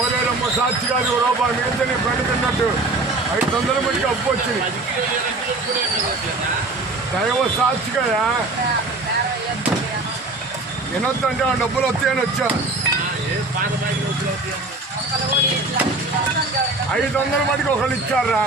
ఓలేరమ్మ సాక్షి గారు రూపాయలు మిగిలితే నేను ఫ్రెండ్ తిన్నట్టు 500 మందికి అప్పు వచ్చింది. దైవ సాక్షి కదా వినొద్దంటే ఆ డబ్బులు వస్తాయని వచ్చా. 500 మందికి ఒకళ్ళు ఇచ్చారా?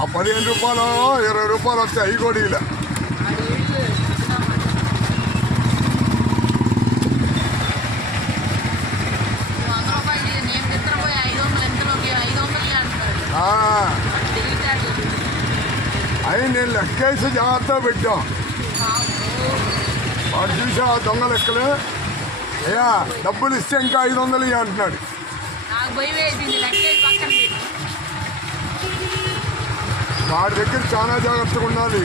ఆ 15 రూపాయలు 20 రూపాయలు వస్తాయి. అవి కూడా ఇలా అవి నేను లెక్కేసి జాగ్రత్తగా పెట్టాం. వాడు చూసా ఆ దొంగ లెక్కలు. అయ్యా డబ్బులు ఇస్తే ఇంకా 500 ఇవ్వ అంటున్నాడు. వాడి దగ్గర చాలా జాగ్రత్తగా ఉండాలి.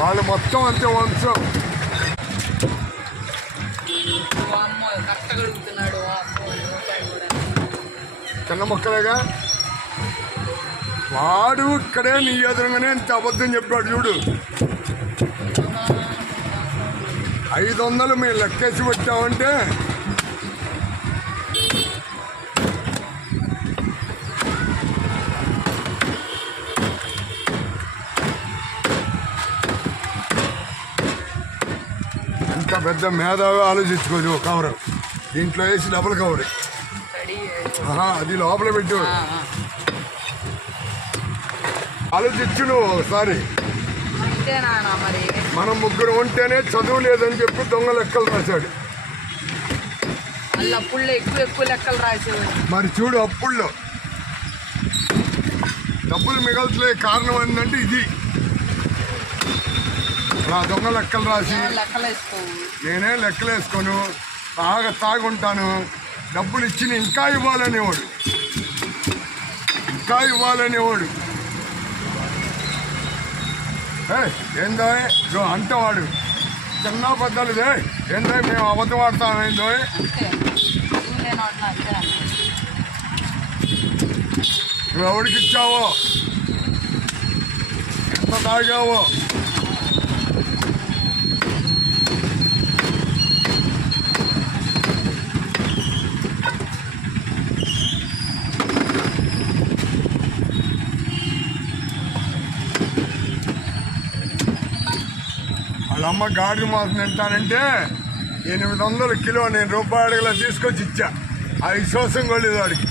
వాళ్ళు మొత్తం అంతే వంశం. చిన్న మొక్కలేగా వాడు ఇక్కడే నీ ఎదురుగానే ఇంత అబద్ధం చెప్పాడు చూడు. 500 మేము లెక్కేసి పెట్టామంటే ఇంకా పెద్ద మేధావి ఆలోచించుకోదు. కవర్ దీంట్లో వేసి డబుల్ కవర్ అది లోపల పెట్టు. ఆలోచించు నువ్వు ఒకసారి. మనం ముగ్గురు ఉంటేనే చదువు లేదని చెప్పి దొంగ లెక్కలు రాశాడు. మరి చూడు అప్పుల్లో డబ్బులు మిగల్చలే కారణం ఏంటంటే ఇది. నా దొంగ లెక్కలు రాసి నేనే లెక్కలు వేసుకోను, తాగుంటాను. డబ్బులు ఇచ్చి ఇంకా ఇవ్వాలనేవాడు, ఇంకా ఇవ్వాలనేవాడు. ఏందో అంటేవాడు చిన్న పెద్దలుదే ఏందో మేము అబద్ధం ఆడతాం. ఏందో నువ్వు ఎవరికి ఇచ్చావో, ఎంత తాగావో. వాళ్ళమ్మ గాడి మాసం తింటానంటే 800 కిలో నేను రూపాయలు తీసుకొచ్చి ఇచ్చా. ఆ విశ్వాసం కొలేదు వాడికి.